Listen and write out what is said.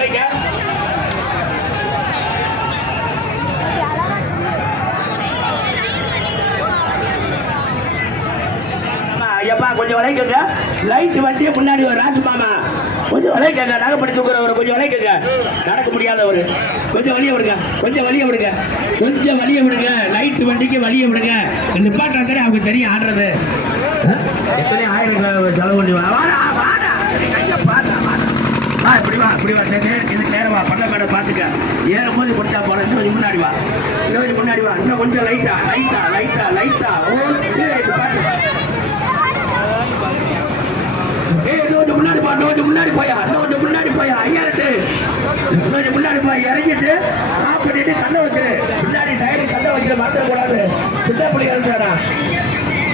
விலைக்கா ஐயப்பா கொஞ்சம் விலைக்குங்க. லைட் வண்டியை முன்னாடி ஒரு ராஜ் மாமா கொஞ்சம் விலைக்குங்க. நகைப்படி தூக்குறவர் கொஞ்சம் விலைக்குங்க. நடக்க முடியாதவர் கொஞ்சம் வழியை விடுங்க. கொஞ்சம் வழியை விடுங்க. கொஞ்சம் வழியை விடுங்க. லைட் வண்டிக்கு வழியை விடுங்க. நிப்பாட்டம் சரி அவங்க தெரியும் ஆடுறது. எத்தனை ஆயிரம் செலவு பண்ணி இப்படி வா இப்படி வா இது நேரம் வா பண்ண மேடம் பார்த்துக்க. ஏறும் போது கொடுத்தா போல இன்னும் கொஞ்சம் முன்னாடி வா. இன்னும் கொஞ்சம் முன்னாடி வா. இன்னும் கொஞ்சம் லைட்டா லைட்டா லைட்டா லைட்டா முன்னாடி போ. கொஞ்சம் முன்னாடி போயா. கொஞ்சம் முன்னாடி போயா. ஐயாயிரத்து கொஞ்சம் முன்னாடி போய் இறங்கிட்டு ஆஃப் பண்ணிட்டு கண்ணை வச்சிரு. முன்னாடி டயரு கண்ணை வச்சிரு. மாத்திர கூடாது. சின்ன பிள்ளைங்க